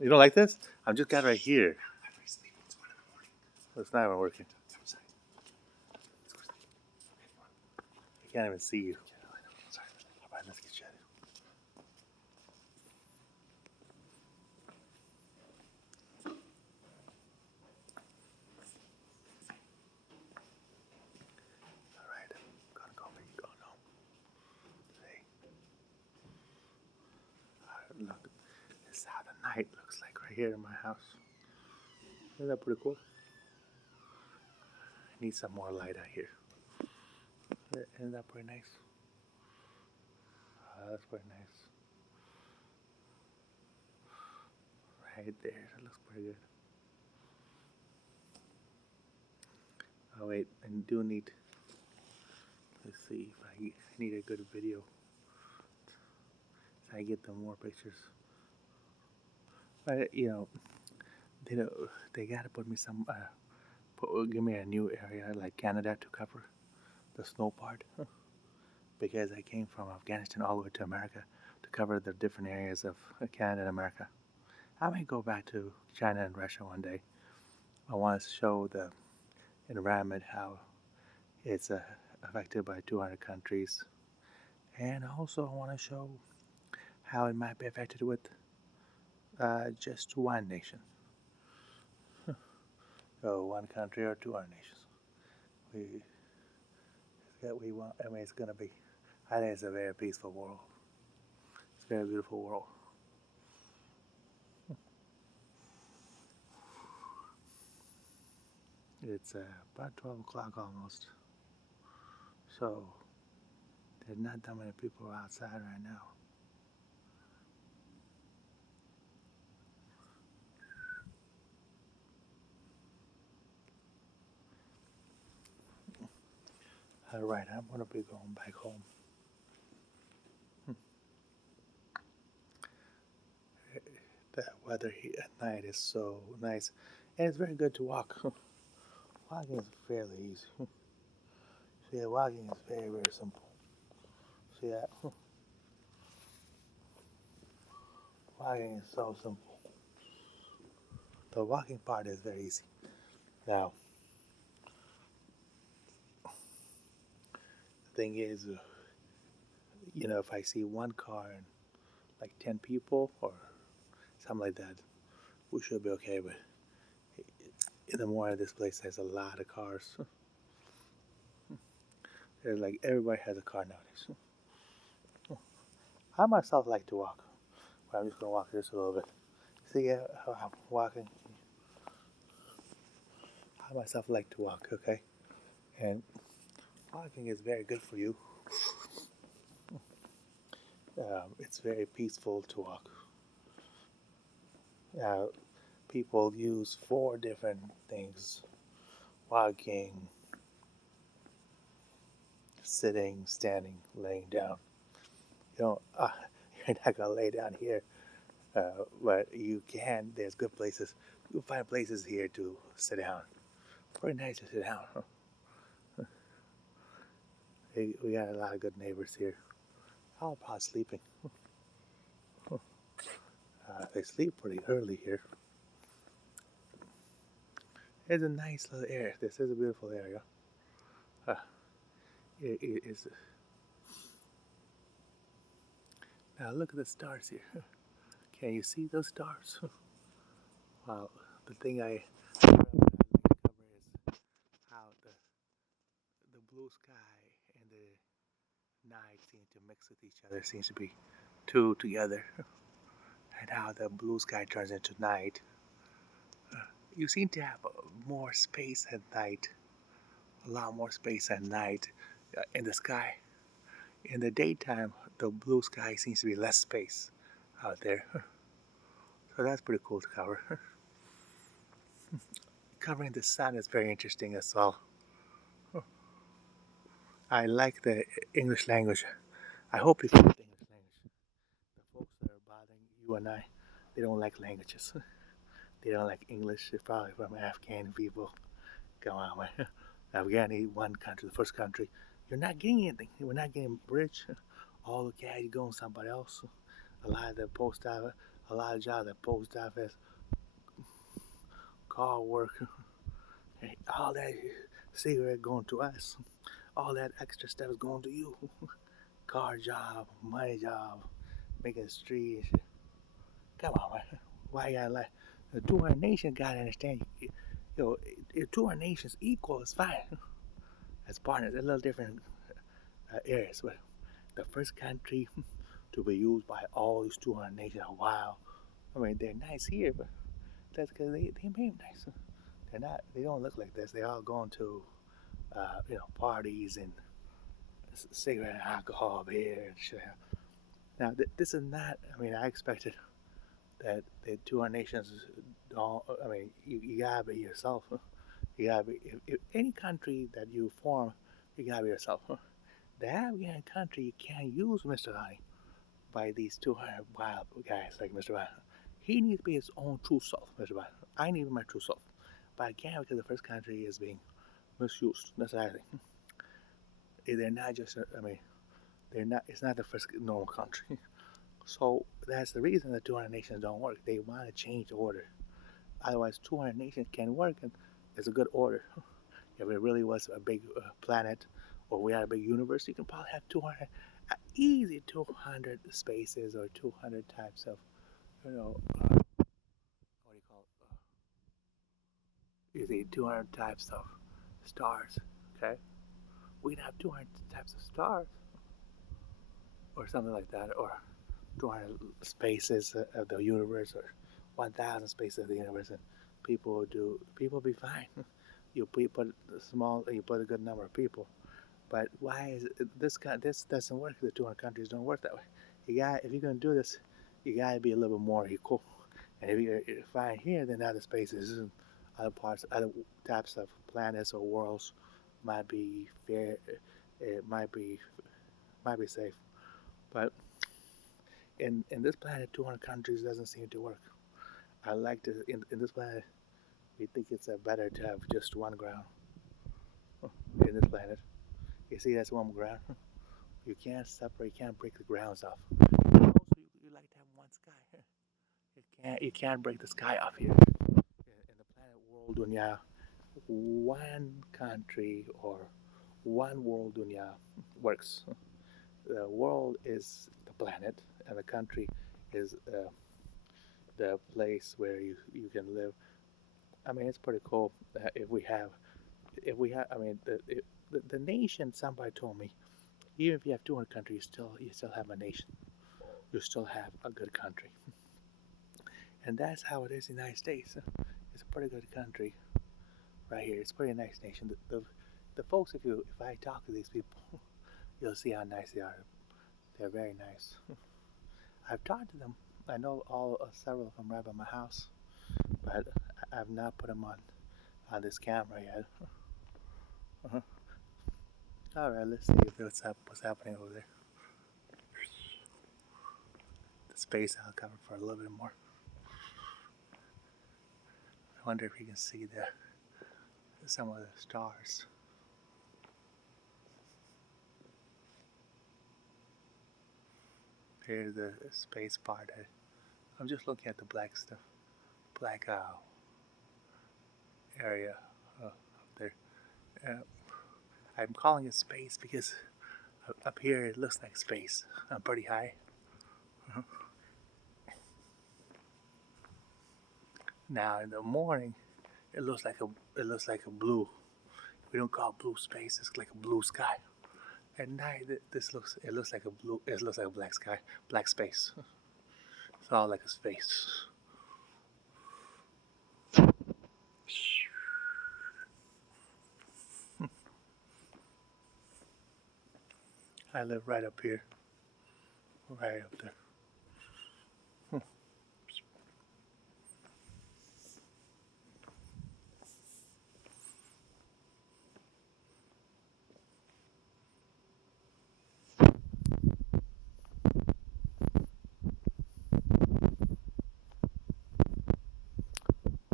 You don't like this? I just got right here. It's not even working. I can't even see you. All right, let's get chatting. All right, gonna go where you going home. Hey, look, this is how the night looks like right here in my house. Isn't that pretty cool? I need some more light out here. Isn't that pretty nice? That's pretty nice. Right there, that looks pretty good. Oh wait, I do need. Let's see if I need a good video. So I get the more pictures. But they don't, they gotta put me some. Give me a new area like Canada to cover the snow part because I came from Afghanistan all the way to America to cover the different areas of Canada and America. I might go back to China and Russia one day. I want to show the environment how it's affected by 200 countries, and also I want to show how it might be affected with just one nation. So one country or 200 nations. We that we want. I mean, it's gonna be. I think it's a very peaceful world. It's a very beautiful world. It's about 12 o'clock almost. So there's not that many people outside right now. All right, I'm gonna be going back home. The weather here at night is so nice, and it's very good to walk. Walking is fairly easy. See, walking is very, very simple. See that? Walking is so simple. The walking part is very easy. Now, the thing is, if I see one car and like 10 people or something like that, we should be okay. But in the morning, this place has a lot of cars. There's like everybody has a car nowadays. I myself like to walk, but I'm just gonna walk this a little bit. See how I'm walking? I myself like to walk, okay? And walking is very good for you. It's very peaceful to walk. Uh, People use four different things: walking, sitting, standing, laying down. You know, you're not gonna lay down here, but you can. There's good places. You'll find places here to sit down. Pretty nice to sit down. We got a lot of good neighbors here. All probably sleeping. They sleep pretty early here. It's a nice little area. This is a beautiful area. Uh, it is. Now look at the stars here. Can you see those stars? Wow. The thing I like to cover is how the blue sky and the night seem to mix with each other. Seems to be two together, and how the blue sky turns into night. You seem to have more space at night, a lot more space at night in the sky. In the daytime, the blue sky seems to be less space out there. So that's pretty cool to cover. Covering the sun is very interesting as well. I like the English language. I hope you like the English language. The folks that are bothering you and I, they don't like languages. They don't like English. They're probably from Afghan people. Come on, man. Afghani, one country, the first country. You're not getting anything. We're not getting rich. All the cash going somebody else. A lot of the post a lot of jobs at post office, car work, all that cigarette going to us. All that extra stuff is going to you. Car job, money job, making the streets. Come on, man. Why you gotta like the 200 nations gotta understand if 200 nations equal, it's fine. As partners, a little different areas, but the first country to be used by all these 200 nations. Wow. I mean, they're nice here, but that's because they made them nice. They're not. They don't look like this. They all going to, parties and cigarette, and alcohol, beer, and shit. Now, this is not. I mean, I expected that the 200 nations don't. I mean, you gotta be yourself. You gotta be. If any country that you form, you gotta be yourself. The Afghan country you can't use Mr. Ghani by these 200 wild guys like Mr. Ghani. He needs to be his own true self, Mr. Ghani. I need my true self. But I can't because the first country is being misused. That's what I think. They're not just, I mean, they're not, it's not the first normal country. So that's the reason the 200 nations don't work. They want to change the order. Otherwise, 200 nations can work and it's a good order. If it really was a big planet or we had a big universe, you can probably have 200, easy 200 spaces or 200 types of, what do you call it? Easy 200 types of stars. Okay, we can have 200 types of stars or something like that, or 200 spaces of the universe, or 1,000 spaces of the universe, and people be fine. You put you put a good number of people. But why is this doesn't work? The 200 countries don't work that way. If you're gonna do this, you gotta be a little bit more equal. And if you're fine here, then other spaces and other parts, other types of planets or worlds might be fair. It might be safe. But in this planet, 200 countries doesn't seem to work. I like to in this planet. We think it's better to have just one ground in this planet. You see, that's one ground. You can't separate. You can't break the grounds off. Also, you like to have one sky. You can't break the sky off here. In the planet world dunya, one country or one world dunya works. The world is the planet, and the country is the place where you can live. I mean, it's pretty cool if we have. I mean, the nation. Somebody told me, even if you have 200 countries, you still have a nation. You still have a good country, and that's how it is in the United States. It's a pretty good country right here. It's a pretty nice nation. The folks, if I talk to these people, you'll see how nice they are. They're very nice. I've talked to them. I know several of them right by my house, but I've not put them on this camera yet. Uh-huh. All right, let's see if what's happening over there. The space I'll cover for a little bit more. I wonder if you can see some of the stars. Here's the space part. I'm just looking at the black stuff, black area up there. I'm calling it space because up here it looks like space. I'm pretty high. Uh-huh. Now in the morning, it looks like a blue. We don't call blue space. It's like a blue sky. At night, it looks like a blue. It looks like a black sky, black space. It's all like a space. I live right up here, right up there.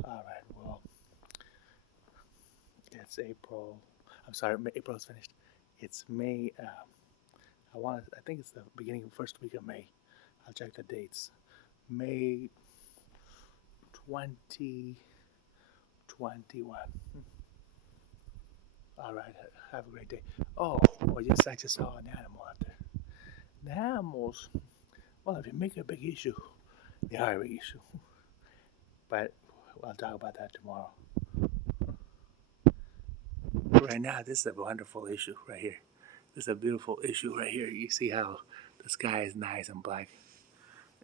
All right. Well, it's April. I'm sorry, April's finished. It's May. I think it's the beginning of the first week of May. I'll check the dates. May 2021. All right, have a great day. Oh, yes, I just saw an animal out there. The animals, well, if you make a big issue, they are a big issue. But I'll talk about that tomorrow. Right now, this is a wonderful issue right here. This is a beautiful issue right here. You see how the sky is nice and black,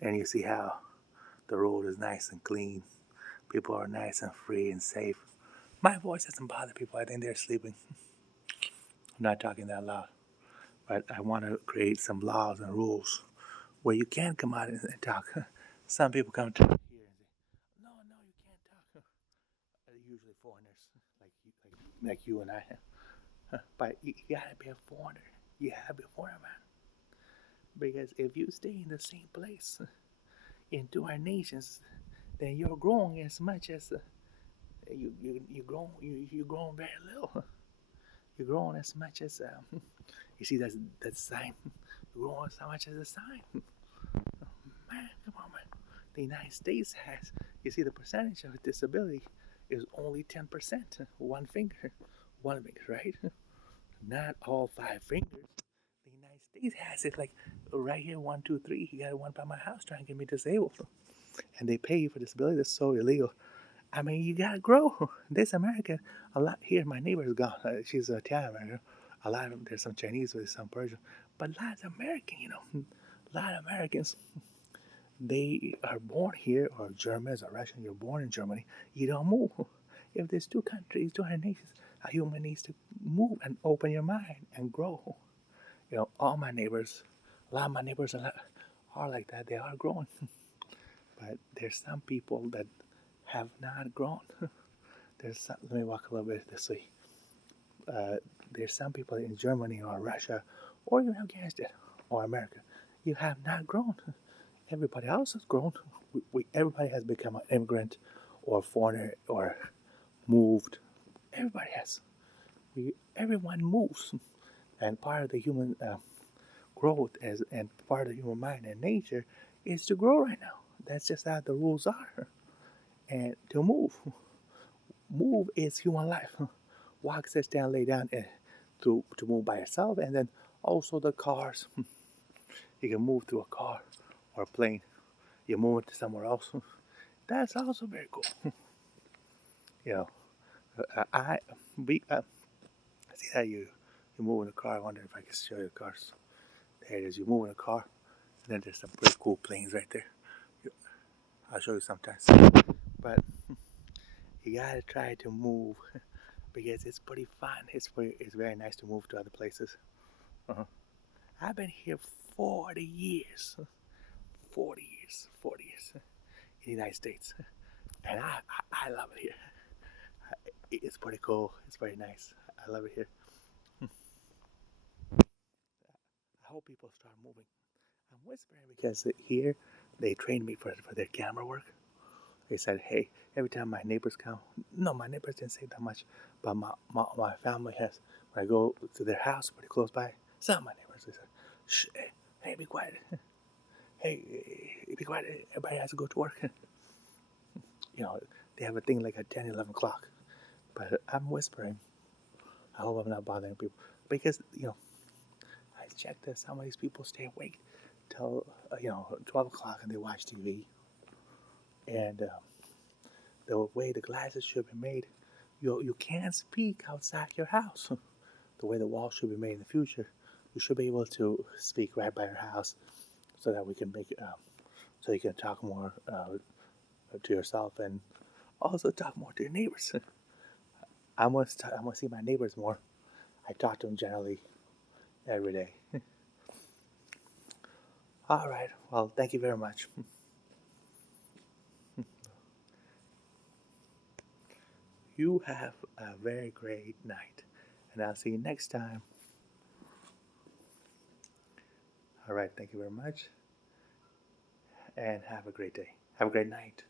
and you see how the road is nice and clean. People are nice and free and safe. My voice doesn't bother people. I think they're sleeping. I'm not talking that loud. But I want to create some laws and rules where you can come out and talk. Some people come to me here and say, "No, no, you can't talk." Usually foreigners like you and I. But you gotta be a foreigner. You gotta be a foreigner, man. Because if you stay in the same place in two our nations, then you're growing as much as you growing very little. You're growing as much as you see that sign. You're growing as much as a sign. Man, come on, man. The United States has, you see, the percentage of disability is only 10%. One finger, right? Not all five fingers. The United States has it like right here, one, two, three. You got one by my house trying to get me disabled, and they pay you for disability. That's so illegal. I mean, you gotta grow. This American, a lot here. My neighbor's gone. She's Italian American. A lot of them. There's some Chinese, there's some Persian, but lots of American. A lot of Americans. They are born here, or Germans or Russians. You're born in Germany. You don't move. If there's two countries, 200 nations, a human needs to move and open your mind and grow. All my neighbors, a lot of my neighbors are like that. They are growing, but there's some people that have not grown. Let me walk a little bit this way. There's some people in Germany or Russia or even Afghanistan or America. You have not grown. Everybody else has grown. Everybody has become an immigrant or a foreigner or moved. Everybody has. Everyone moves, and part of the human growth and part of the human mind and nature is to grow right now. That's just how the rules are. And to move is human life. Walk, sit down, lay down, and to move by yourself, and then also the cars. You can move through a car or a plane. You move it to somewhere else. That's also very cool. you know, I we see how you move in a car. I wonder if I can show you the cars. There it is. You move in a car, and then there's some pretty cool planes right there. I'll show you sometimes. But you gotta try to move because it's pretty fun. It's very nice to move to other places. Uh-huh. I've been here 40 years. 40 years in the United States. And I love it here. It's pretty cool. It's very nice. I love it here. I hope people start moving. I'm whispering because here they trained me for their camera work. They said, hey, every time my neighbors come, no, my neighbors didn't say that much, but my family has. When I go to their house pretty close by, some of my neighbors, they said, shh, hey, be quiet. Hey, be quiet. Everybody has to go to work. They have a thing like at 10, 11 o'clock. But I'm whispering. I hope I'm not bothering people. Because, I checked that some of these people stay awake till, 12 o'clock and they watch TV. And the way the glasses should be made, you can't speak outside your house. The way the walls should be made in the future, you should be able to speak right by your house so that we can make so you can talk more to yourself and also talk more to your neighbors. I want to see my neighbors more. I talk to them generally every day. All right. Well, thank you very much. You have a very great night, and I'll see you next time. All right. Thank you very much, and have a great day. Have a great night.